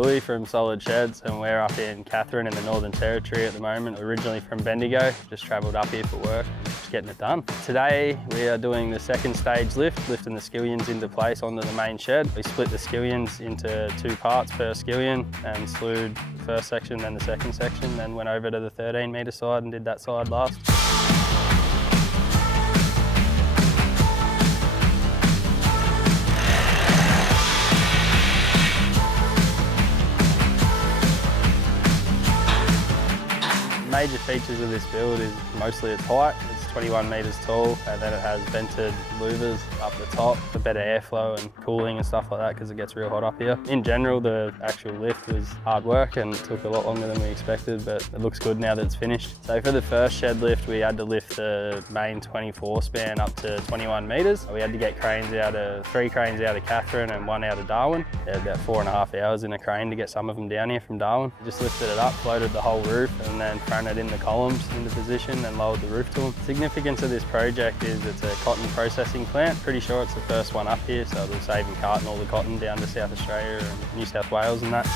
Louis from Solid Sheds, and we're up in Katherine in the Northern Territory at the moment. Originally from Bendigo, just travelled up here for work, just getting it done. Today we are doing the second stage lift, lifting the Skillions into place onto the main shed. We split the Skillions into 2 parts per Skillion and slewed the first section, then the second section, then went over to the 13 metre side and did that side last. Major features of this build is mostly its height. It's 21 metres tall, and then it has vented louvers up the top for better airflow and cooling and stuff like that because it gets real hot up here. In general, the actual lift was hard work and took a lot longer than we expected, but it looks good now that it's finished. So for the first shed lift, we had to lift the main 24 span up to 21 metres. We had to get three cranes out of Katherine and 1 out of Darwin. They had about 4.5 hours in a crane to get some of them down here from Darwin. We just lifted it up, floated the whole roof, and then fronted in the columns into position and lowered the roof to them. The significance of this project is it's a cotton processing plant. Pretty sure it's the first one up here, so it'll save in carting all the cotton down to South Australia and New South Wales and that.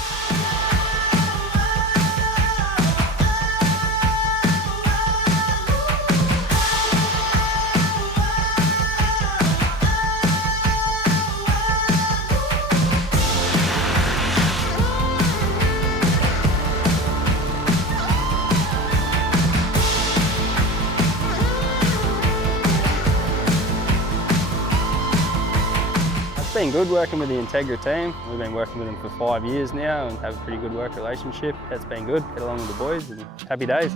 It's been good working with the Entegra team. We've been working with them for 5 years now and have a pretty good work relationship. It's been good. Get along with the boys and happy days.